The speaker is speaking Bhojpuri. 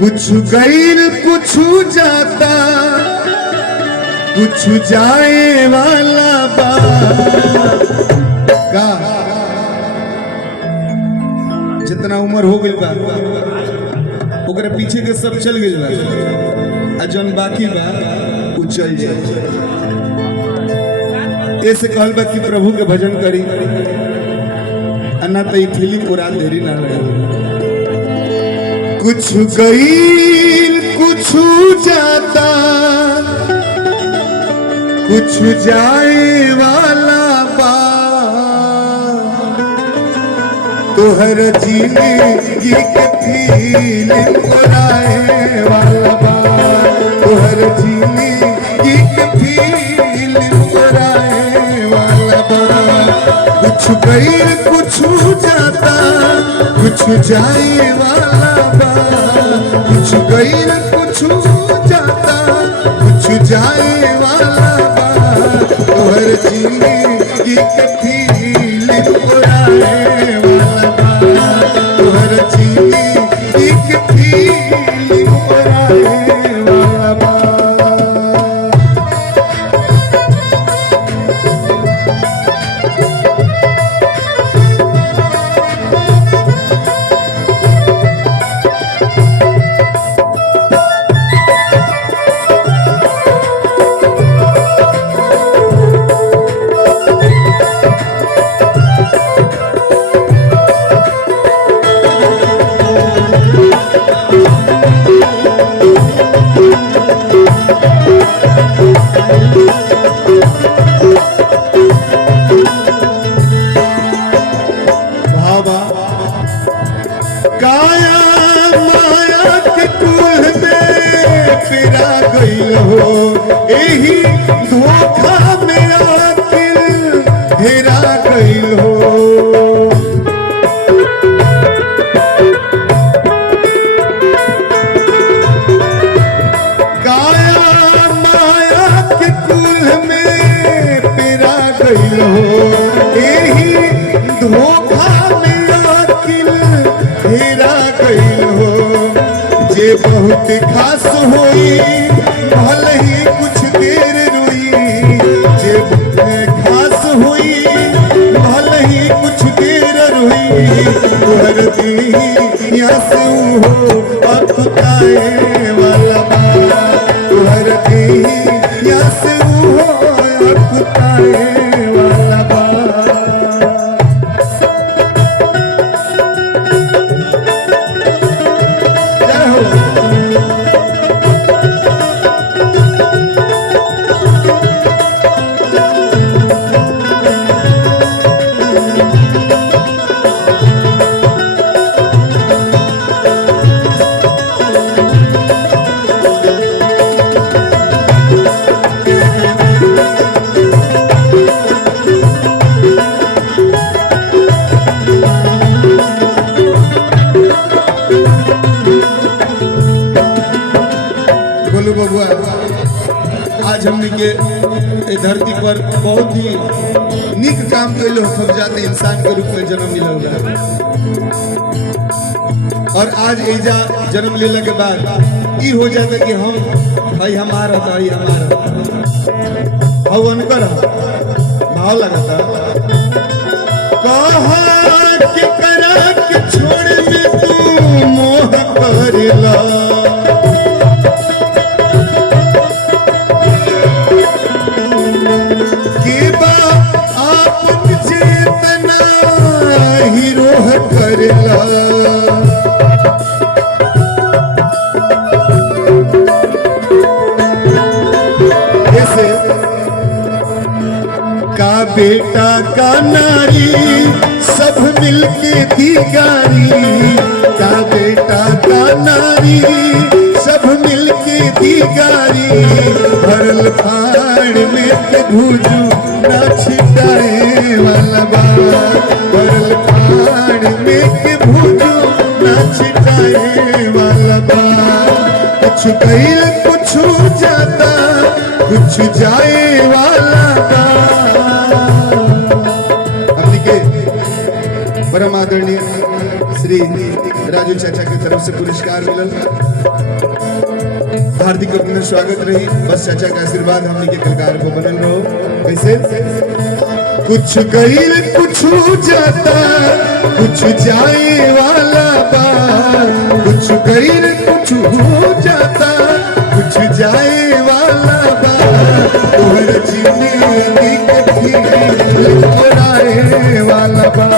कुछ गैर कुछ जाता कुछ जाए वाला बा का जितना उम्र हो गई बा ओकरे पीछे के सब चल गई बा आ जौन बाकी बा उ चल जाए। ऐसे कहल बा कि प्रभु के भजन करी अन्ना तो ई फिल्म पुरान देरी ना रहे। कुछ गईल कुछ जाता कुछ जाए वाला बा तोहर जिंदगी के फीलिंग बनाए वाला बा तोहर जिंदगी के फीलिंग बनाए वाला बा। कुछ गईल कुछ जाता कुछ जाए वाला बा कुछ गईल कुछ जाता कुछ जाए वाला बा तोहर जिंदगी के फीलिंग बनाए वाला बा तोहर जिंदगी के फीलिंग बनाए वाला बा। काया माया के कुल में फिरा गई हो यही धोखा में आखिर हेरा गई हो। काया माया के कुल में फिरा गई हो यही धोखा में हेरा गई हो। जे बहुत खास होई भले ही कुछ देर रोई जे खास होई भले ही कुछ देर रोई तोहर दिया से हो अकुताए वाला बा तोहर दिया से हो अकुताए वाला बा। बोलो बबुआ आज हमने के धरती पर बहुत ही निक काम के लोग सब जाते इंसान के रूप में जन्म मिला होगा और आज ऐजा जन्म लेने के बाद ये हो जाता कि हम भाई हमारा था ही हमारा भाव अनकर भाव लगाता कहा के करा के छोड़ में तू मोह करेला का बेटा का नारी सब मिलके दीगारी का बेटा का नारी सब मिलके दीगारी भरल फाड़ में के भूजू ना छिटाए वाला बा भरल फाड़ में के भूजू ना छिटाए वाला बा। कुछ गईल कुछ जाता कुछ जाए वाला बा। परम आदरणीय श्री राजू चाचा की तरफ से पुरस्कार मिलल। हार्दिक अभिनंदन स्वागत रही। बस चाचा का आशीर्वाद हमने के कलाकार को बनल रहो। कैसे कुछ गईल कुछ जाता कुछ जाए वाला बा, कुछ गईल कुछ जाता कुछ जाए वाला बा, तोहर जिंदगी के फिर वाला बा।